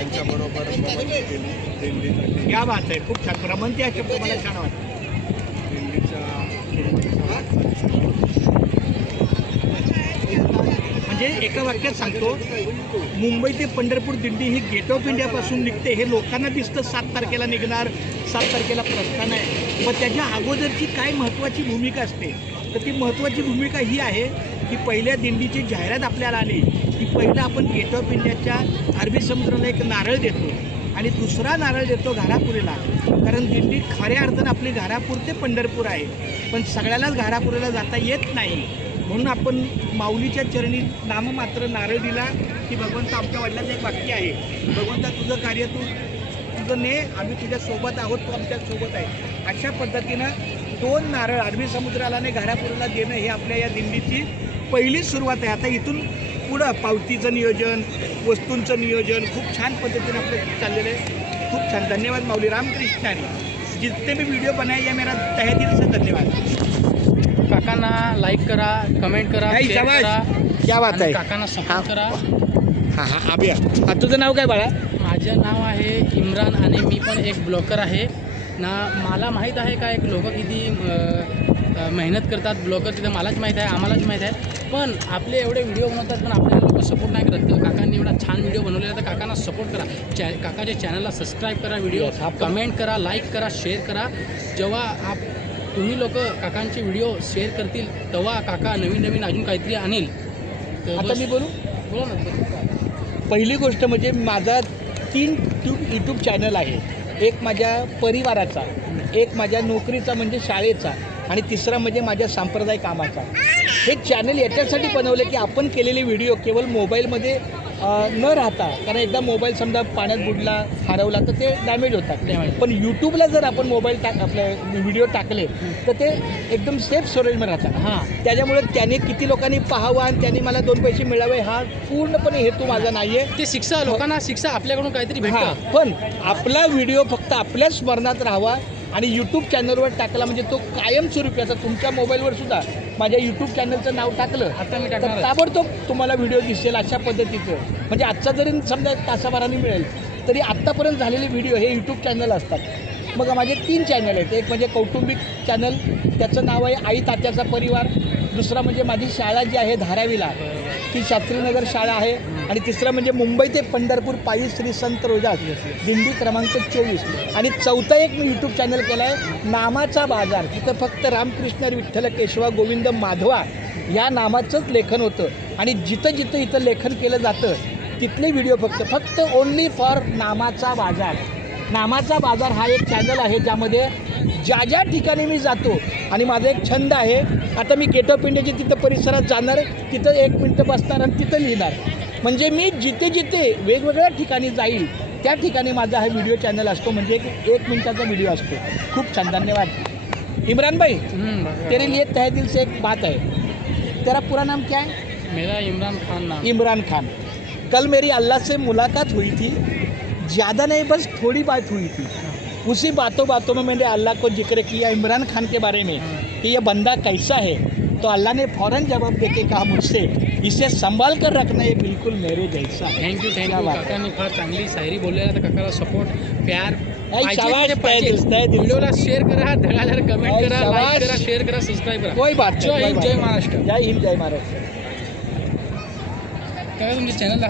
त्यांच्याबरोबर भ्रमंती केली दिल्लीसाठी. या बात आहे, खूप छान. भ्रमंती हा शब्द मला छान वाटतं. दिल्लीच्या सुरुवातीच्या म्हणजे एका वाक्यात सांगतो, मुंबई ते पंढरपूर दिंडी ही गेट ऑफ इंडियापासून निघते. हे लोकांना दिसतं 7 तारखेला निघणार, 7 तारखेला प्रस्थान आहे. पण त्याच्या अगोदरची काय महत्त्वाची भूमिका असते, तर ती महत्त्वाची भूमिका ही आहे की पहिल्या दिंडीची जाहिरात आपल्याला आली की पहिलं आपण गेट ऑफ इंडियाच्या अरबी समुद्राला एक नारळ देतो आणि दुसरा नारळ देतो घारापुरीला. कारण दिंडी खऱ्या अर्थानं आपली घारापूर ते पंढरपूर आहे, पण सगळ्यालाच घारापुरीला जाता येत नाही. म्हणून आपण माऊलीच्या चरणी नाममात्र नारळ दिला की भगवंत, आमच्या वडिलांचं एक वाक्य आहे, भगवंता तुझं कार्य तुझं ने, आम्ही तुझ्यासोबत आहोत, तू आमच्यासोबत आहे. अशा पद्धतीनं 2 नारळ अरबी समुद्राला आणि घारापुरीला देणं हे आपल्या या दिंडीची पहिली सुरुवात आहे. आता इथून पुढं पावतीचं नियोजन, वस्तूंचं नियोजन खूप छान पद्धतीनं आपलं चाललेलं आहे. खूप छान. धन्यवाद माऊली. रामकृष्ण हरी. जितने भी वीडियो बनाए ये मेरा तहे दिल से धन्यवाद. काकांना लाईक करा, कमेंट करा, शेअर करा. क्या बात आहे. काकांना सपोर्ट करा. हां हां अभिया. तुझं नाव काय बाळा? माझं नाव आहे इम्रान आणि मी पण एक ब्लॉगर आहे ना. मला माहीत आहे का एक लोक किती मेहनत करतात ब्लॉगर, तिथं मलाच माहीत आहे, आम्हालाच माहीत आहे. पण आपले एवढे व्हिडिओ बनवतात पण आपल्याला लोक सपोर्ट नाही करत. काकांनी एवढा छान व्हिडिओ बनवलेला तर काकांना सपोर्ट करा. काकाच्या चॅनलला सबस्क्राईब करा, व्हिडिओ कमेंट करा, लाईक करा, शेअर करा. जेव्हा तुम्ही लोक काकांचे व्हिडिओ शेअर करतील तेव्हा काका नवीन नवीन अजून काहीतरी आणेल. तर आता मी बोलू? बोला ना. पहिली गोष्ट म्हणजे माझा 3 यूट्यूब चॅनल आहे. एक माझ्या परिवाराचा, एक माझ्या नोकरीचा म्हणजे शाळेचा, आणि तिसरा म्हणजे माझ्या सांप्रदायिक कामाचा. हे चॅनल याच्यासाठी बनवले की आपण केलेले व्हिडिओ केवळ मोबाईलमध्ये न राहता, कारण एकदा मोबाईल समजा पाण्यात बुडला, हरवला तर ते डॅमेज होतात. पण यूट्यूबला जर आपण मोबाईल आपले व्हिडिओ टाकले तर ते एकदम सेफ स्टोरेजमध्ये राहतात. हां, त्याच्यामुळे त्याने किती लोकांनी पाहावं आणि त्यांनी मला 2 पैसे मिळावे हा पूर्णपणे हेतू माझा नाही आहे. ते शिक्षा, लोकांना शिक्षा आपल्याकडून काहीतरी भेटतं. पण आपला व्हिडिओ फक्त आपल्या स्मरणात राहावा आणि यूट्यूब चॅनलवर टाकला म्हणजे तो कायमस्वरूपी. आता तुमच्या मोबाईलवर सुद्धा माझ्या यूट्यूब चॅनलचं नाव टाकलं आता मी तर टाकणार. ताबडतोब तुम्हाला व्हिडिओ दिसेल अशा पद्धतीचं. म्हणजे आजचा जरी समजा तासाभराने मिळेल तरी आत्तापर्यंत झालेले व्हिडिओ हे यूट्यूब चॅनल असतात. मग माझे 3 चॅनल आहेत. एक म्हणजे कौटुंबिक चॅनल, त्याचं नाव आहे आई तात्याचा परिवार. दुसरा म्हणजे माझी शाळा जी आहे धारावीला, ती शास्त्रीनगर शाळा आहे. आणि तिसरं म्हणजे मुंबई ते पंढरपूर पायी श्री संत रोजास दिंडी क्रमांक 24. आणि चौथा एक मी यूट्यूब चॅनल केला आहे नामाचा बाजार. तिथं फक्त रामकृष्ण विठ्ठल केशवा गोविंद माधवा या नामाचंच लेखन होतं. आणि जिथं जिथं इथं लेखन केलं जातं तिथले व्हिडिओ फक्त ओन्ली फॉर नामाचा बाजार. नामाचा बाजार हा एक चॅनल आहे ज्यामध्ये ज्या ठिकाणी मी जातो, आणि माझा एक छंद आहे, आता मी गेट ऑफ इंडियाची तिथं परिसरात जाणार, तिथं 1 मिनटं बसणार आणि तिथं लिहिणार. म्हणजे मी जिथे जिथे वेगवेगळ्या ठिकाणी जाईल त्या ठिकाणी माझा हा व्हिडिओ चॅनल असतो. म्हणजे 1 मिनटाचा व्हिडिओ असतो. खूप छान. धन्यवाद. इमरान भाई, तेरे लिए तहे दिल से एक बात है. तेरा पूरा नाम क्या है? मेरा इमरान खान नाम. इमरान खान. कल मेरी अल्लाह से मुलाकात हुई थी. ज़्यादा नहीं, बस थोड़ी बात हुई थी. उसी बातों में मैंने अल्लाह को जिक्र किया इमरान खान के बारे में कि ये बंदा कैसा है. तो अल्लाह ने फ़ौरन जवाब देके कहा मुझसे, इसे संभाल कर रखना, ये बिल्कुल मेरे जैसा है. थँक्यू. काकांनी फार चांगली शायरी बोललेला. तर काकाला सपोर्ट, प्यार शाबाश, पाहिजे. व्हिडिओला शेअर करा, धडाधड कमेंट करा, शाबाश. लाईक करा, शेअर करा, सबस्क्राईब करा. कोई बात नहीं. जय हिंद, जय महाराष्ट्र. जय हिंद, जय महाराष्ट्र. काय तुमचे चॅनल